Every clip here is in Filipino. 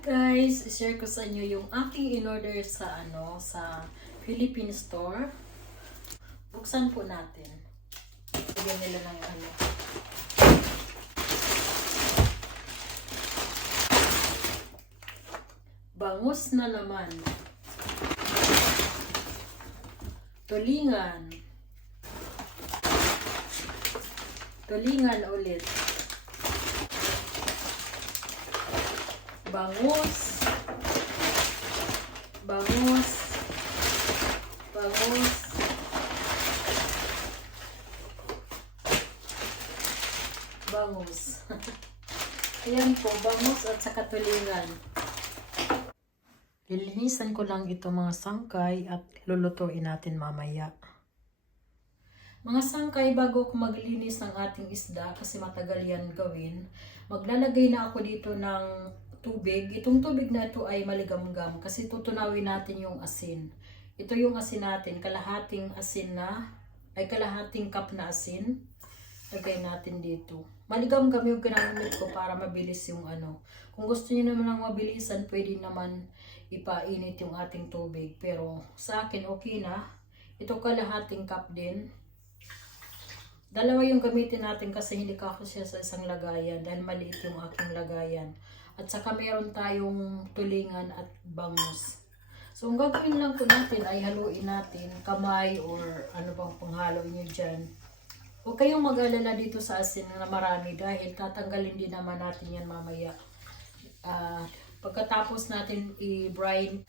Guys, share ko sa inyo yung aking in-order sa sa Philippine store. Buksan po natin. Bigyan nila ng bangus na naman. Tulingan. Tulingan ulit. Bangus. Bangus. Bangus. Bangus. Ayan po, bangus at saka tulingan. Lilinisan ko lang ito mga sangkay at lulutuin natin mamaya. Mga sangkay, bago ko maglinis ng ating isda, kasi matagal yan gawin, maglalagay na ako dito ng tubig. Itong tubig na ito ay maligamgam kasi tutunawin natin yung asin. Ito yung asin natin, kalahating cup na asin. Lagay natin dito. Maligamgam yung ginamit ko para mabilis yung Kung gusto niyo naman ng mabilisan, pwede naman ipainit yung ating tubig. Pero sa akin okay na. Ito kalahating cup din. Dalawa yung gamitin natin kasi hindi kako siya sa isang lagayan dahil maliit yung aking lagayan. At saka meron tayong tulingan at bangus. So ang gagawin lang po natin ay haluin natin kamay or ano bang panghalo nyo dyan. Huwag kayong mag-alala dito sa asin na marami dahil tatanggalin din naman natin yan mamaya. Pagkatapos natin i-brine,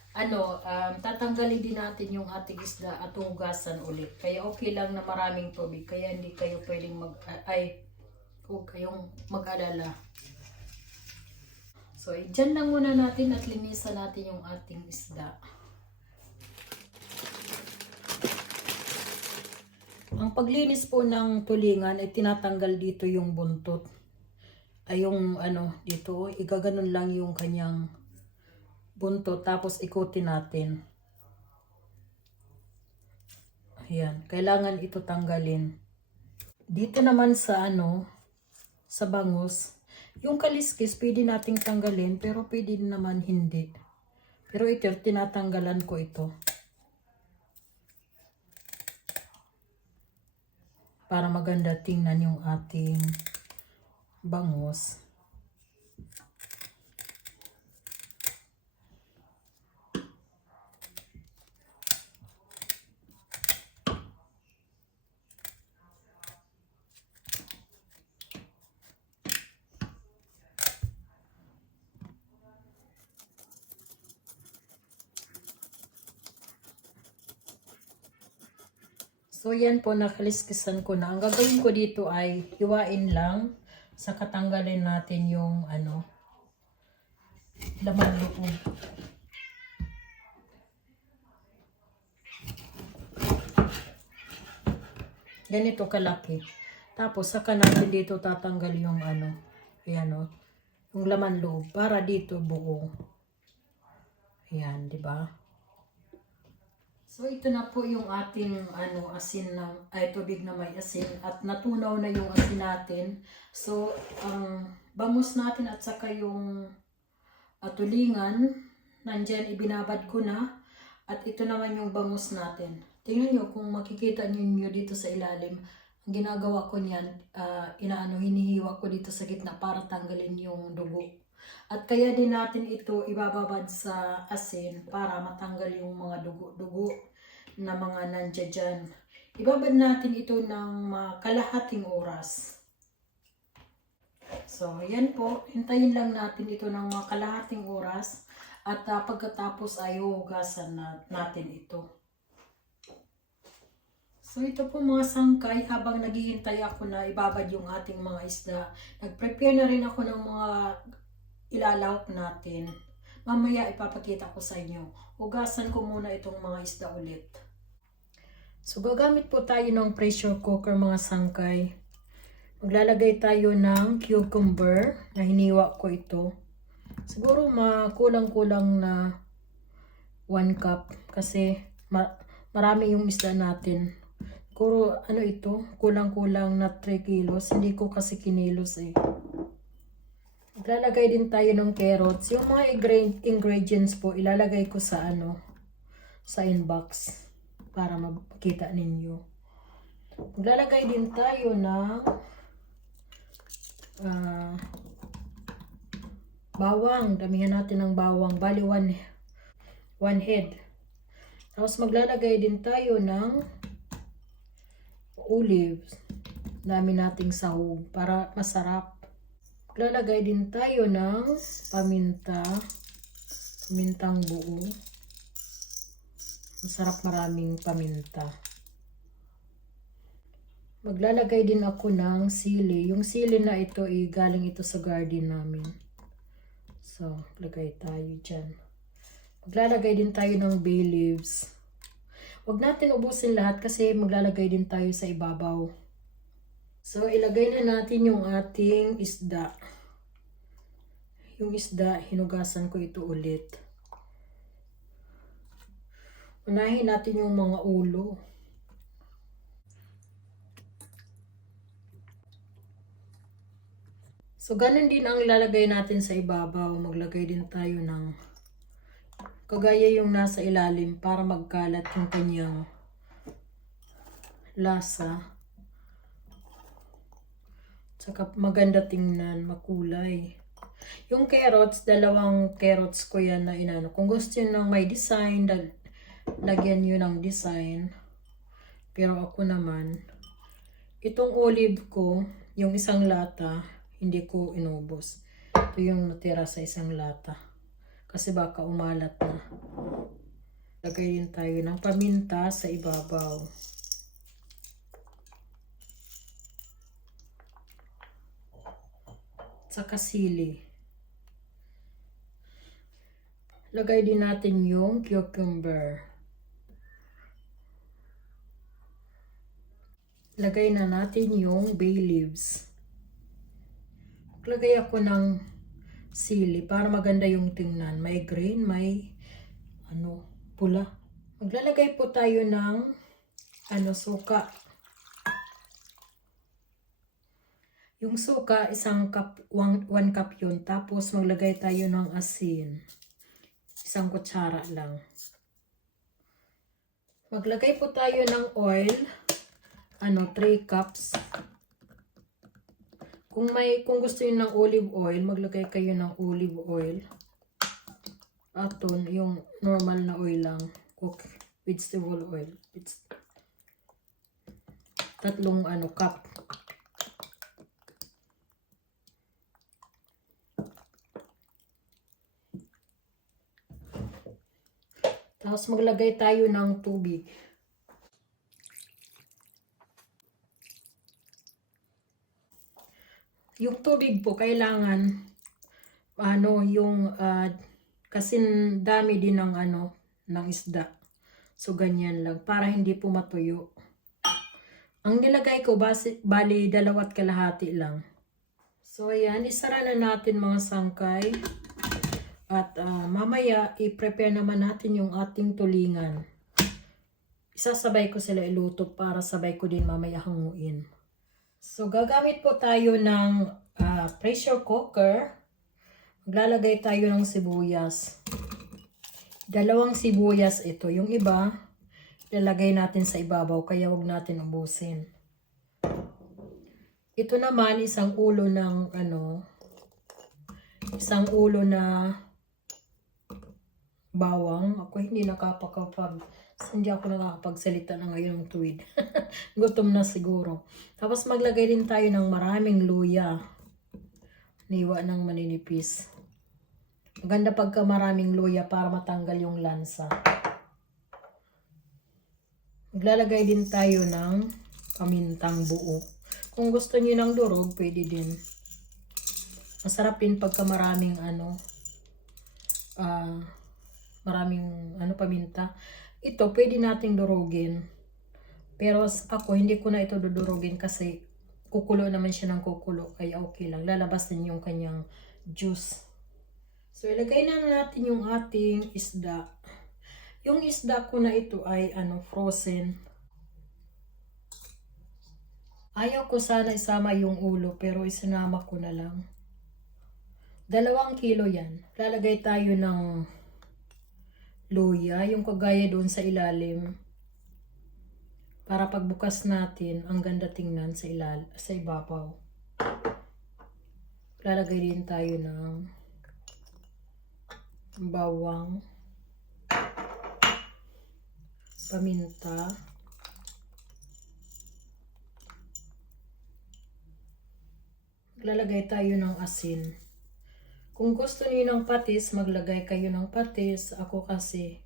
tatanggalin din natin yung ating isda at hugasan ulit. Kaya okay lang na maraming tubig. Kaya hindi kayo pwedeng huwag kayong mag-alala. So, dyan lang muna natin at linisan natin yung ating isda. Ang paglinis po ng tulingan ay tinatanggal dito yung buntot. Ay yung dito, igaganon lang yung kanyang buntot tapos ikutin natin. Ayan, kailangan ito tanggalin. Dito naman sa sa bangus, yung kaliskis pwede nating tanggalin pero pwede naman hindi. Pero ito, tinatanggalan ko ito. Para maganda tingnan yung ating bangus. So yan po, nakaliskisan ko na. Ang gagawin ko dito ay hiwain lang. Saka tanggalin natin yung laman loob. Ganito kalaki. Tapos saka natin dito tatanggal yung ayan yung laman loob para dito buo. Ayan, di ba? So ito na po yung ating asin tubig na may asin at natunaw na yung asin natin. So ang bangus natin at saka yung tulingan nandiyan, ibinabad ko na at ito naman yung bangus natin. Tingnan nyo kung makikita niyo dito sa ilalim. Ang ginagawa ko niyan, hinihiwa ko dito sa gitna para tanggalin yung dugo. At kaya din natin ito ibababad sa asin para matanggal yung mga dugo-dugo na mga nandiyan dyan. Ibabad natin ito ng kalahating oras. So, yan po. Hintayin lang natin ito ng mga kalahating oras. At pagkatapos ay hugasan natin ito. So, ito po mga sangkay. Habang naghihintay ako na ibabad yung ating mga isda, nag-prepare na rin ako ng mga ilalahok natin. Mamaya ipapakita ko sa inyo. Hugasan ko muna itong mga isda ulit. So gagamit po tayo ng pressure cooker mga sangkay. Maglalagay tayo ng cucumber na hiniwa ko ito. Siguro kulang-kulang na 1 cup kasi marami yung isda natin. Siguro ito, kulang-kulang na 3 kilos. Hindi ko kasi kinilos eh. Maglalagay din tayo ng carrots. Yung mga ingredients po, ilalagay ko sa sa inbox para makita ninyo. Maglalagay din tayo ng bawang. Damihan natin ng bawang. Bali, one head. Tapos maglalagay din tayo ng olives. Dami nating sahog para masarap. Maglalagay din tayo ng pamintang buo. Masarap maraming paminta. Maglalagay din ako ng sili. Yung sili na ito, galing ito sa garden namin. So, lagay tayo dyan. Maglalagay din tayo ng bay leaves. Huwag natin ubusin lahat kasi maglalagay din tayo sa ibabaw. So, ilagay na natin yung ating isda. Yung isda, hinugasan ko ito ulit. Unahin natin yung mga ulo. So, ganun din ang ilalagay natin sa ibabaw. Maglagay din tayo ng kagaya yung nasa ilalim para magkalat yung kanyang lasa. Tsaka maganda tingnan, makulay. Yung carrots, 2 carrots ko yan na inano. Kung gusto nyo ng may design, lagyan nyo ng design. Pero ako naman, itong olive ko, yung isang lata, hindi ko inubos. Ito yung natira sa isang lata. Kasi baka umalat na. Lagay din tayo ng paminta sa ibabaw. Saka sili. Lagay din natin yung cucumber. Lagay na natin yung bay leaves. Lagay ako ng sili para maganda yung tingnan. May green, may pula. Maglalagay po tayo ng suka. Yung suka, 1 cup yun. Tapos maglagay tayo ng asin. 1 kutsara lang. Maglagay po tayo ng oil. 3 cups. Kung gusto niyo ng olive oil, maglagay kayo ng olive oil. At yung normal na oil lang. Cook vegetable oil. It's 3 cup. Tapos maglagay tayo ng tubig. Yung tubig po kailangan kasi dami din ng isda. So ganyan lang para hindi po matuyo. Ang nilagay ko bali 2 kalahati lang. So ayan, isara na natin mga sangkay. At mamaya i-prepare naman natin yung ating tulingan. Isasabay ko sila iluto para sabay ko din mamaya hanguin. So gagamit po tayo ng pressure cooker. Maglalagay tayo ng sibuyas. 2 sibuyas ito. Yung iba, ilalagay natin sa ibabaw kaya wag natin ubusin. Ito naman isang ulo na bawang. Ako hindi ako nakakapagsalita na ngayon ng tuwid. Gutom na siguro. Tapos maglagay din tayo ng maraming luya. Niwa ng maninipis. Maganda pagka maraming luya para matanggal yung lansa. Maglalagay din tayo ng pamintang buo. Kung gusto niyo ng durog, pwede din. Masarap din pagka maraming paminta. Ito, pwede nating durugin. Pero ako, hindi ko na ito dudurugin kasi kukulo naman siya ng kukulo. Kaya okay lang. Lalabas din yung kanyang juice. So, ilagay na natin yung ating isda. Yung isda ko na ito ay frozen. Ayaw ko sana isama yung ulo pero isinama ko na lang. 2 kilo yan. Lalagay tayo ng luya, yung kagaya doon sa ilalim. Para pagbukas natin, ang ganda tingnan sa ibabaw. Lalagay din tayo ng bawang, paminta, lalagay tayo ng asin. Kung gusto niyo ng patis, maglagay kayo ng patis. Ako kasi,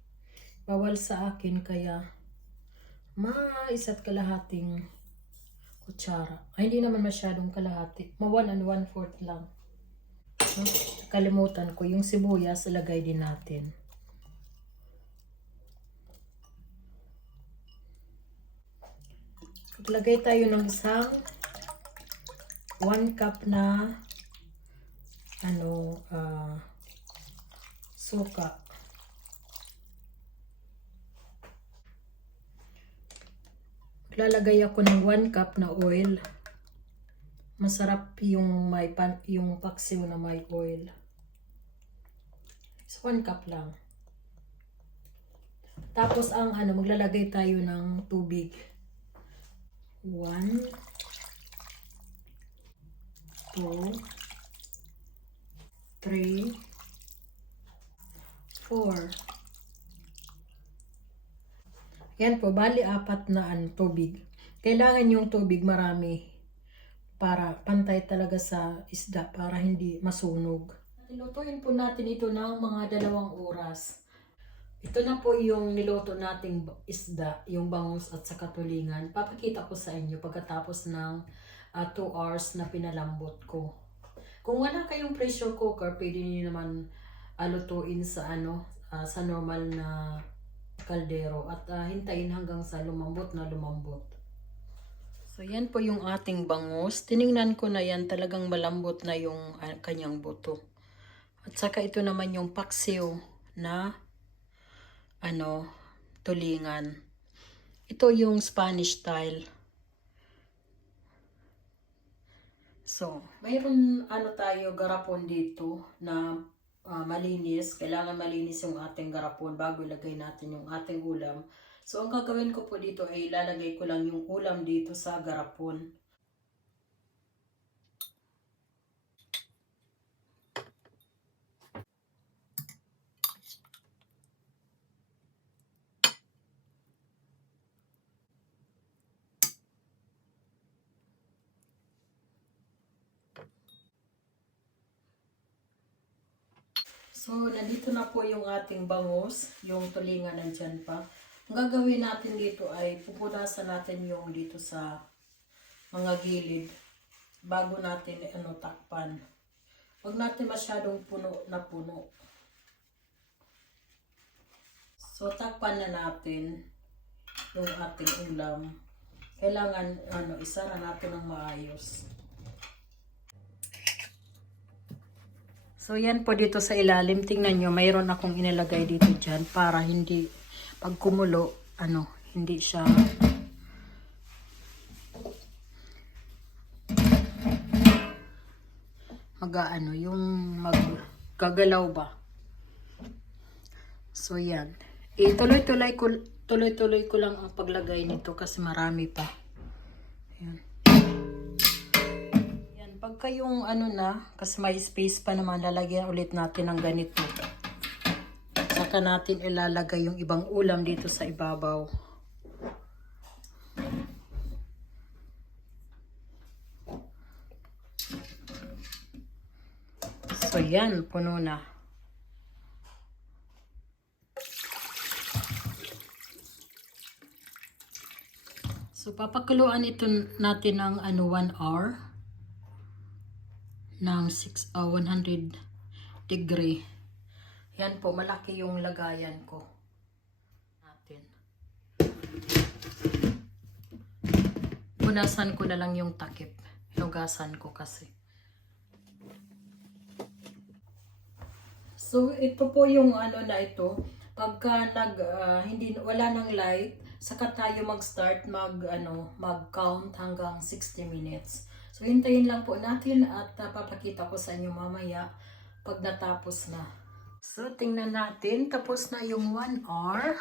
bawal sa akin, kaya isa't kalahating kutsara. Ay, hindi naman masyadong kalahati. 1 1/4 lang. Kalimutan ko, yung sibuyas, ilagay din natin. Maglagay tayo ng isang 1 cup na suka. Lalagay ako ng 1 cup na oil. Masarap yung yung paksiw na may oil. So 1 cup lang. Tapos maglalagay tayo ng tubig. 1, 2, 3, 4. Yan po, bali 4 na tubig. Kailangan yung tubig marami para pantay talaga sa isda, para hindi masunog. Nilutuin po natin ito ng mga 2 oras. Ito na po yung niluto nating isda, yung bangus at saka tulingan. Papakita ko sa inyo pagkatapos ng 2 hours na pinalambot ko. Kung wala kayong pressure cooker, pwede niyo naman lutuin sa sa normal na kaldero at hintayin hanggang sa lumambot na lumambot. So yan po yung ating bangus. Tiningnan ko na yan, talagang malambot na yung kanyang buto. At saka ito naman yung paksiw na tulingan. Ito yung Spanish style. So, mayroon tayo garapon dito na malinis. Kailangan malinis yung ating garapon bago ilagay natin yung ating ulam. So, ang gagawin ko po dito ay ilalagay ko lang yung ulam dito sa garapon. So, nandito na po yung ating bangus, yung tulingan nandyan pa. Ang gagawin natin dito ay pupunasan natin yung dito sa mga gilid bago natin takpan. Huwag natin masyadong puno na puno. So, takpan na natin yung ating ulam. Kailangan isara natin ng maayos. So, yan po dito sa ilalim. Tingnan nyo, mayroon akong inilagay dito dyan para hindi, pag kumulo, hindi siya yung maggagalaw ba. So, yan. Tuloy-tuloy ko lang ang paglagay nito kasi marami pa. Yan. Pagka yung kasi may space pa naman, lalagyan ulit natin ng ganito. Saka natin ilalagay yung ibang ulam dito sa ibabaw. So yan, puno na. So papakuluan ito natin ng 1 hour. Ng 100 degree. Yan po, malaki yung lagayan ko. Punasan ko na lang yung takip. Hinugasan ko kasi. So, ito po yung na ito. Pagka wala ng light, saka tayo mag-start mag-count hanggang 60 minutes. So, hintayin lang po natin at papakita ko sa inyo mamaya pag natapos na. So, tingnan natin. Tapos na yung 1 hour.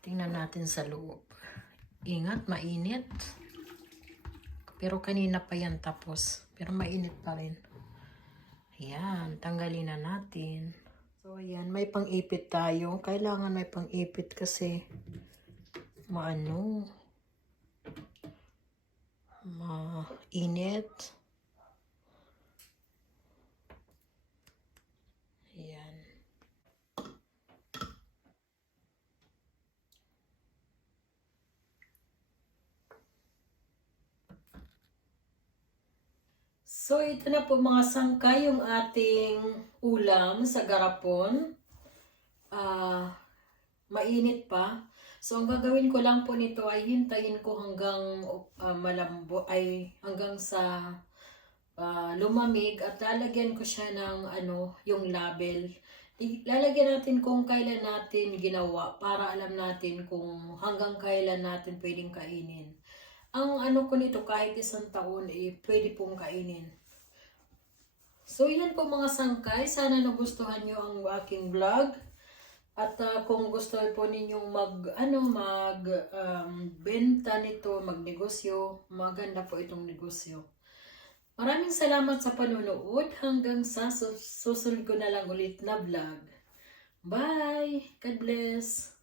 Tingnan natin sa loob. Ingat, mainit. Pero kanina pa yan tapos. Pero mainit pa rin. Ayan, tanggalin na natin. So, ayan, may pang-ipit tayo. Kailangan may pang-ipit kasi mainit. Ayan. So, ito na po mga sangkay yung ating ulam sa garapon. Mainit pa. So, ang gagawin ko lang po nito ay hintayin ko hanggang malambo, ay hanggang sa lumamig at lalagyan ko siya ng yung label. Lalagyan natin kung kailan natin ginawa para alam natin kung hanggang kailan natin pwedeng kainin. Ang ko nito kahit isang taon pwede pong kainin. So, yan po mga sangkay. Sana nagustuhan nyo ang aking vlog. At kung gusto po ninyong benta nito, magnegosyo, maganda po itong negosyo. Maraming salamat sa panonood. Hanggang sa susunod ko na lang ulit na vlog. Bye! God bless!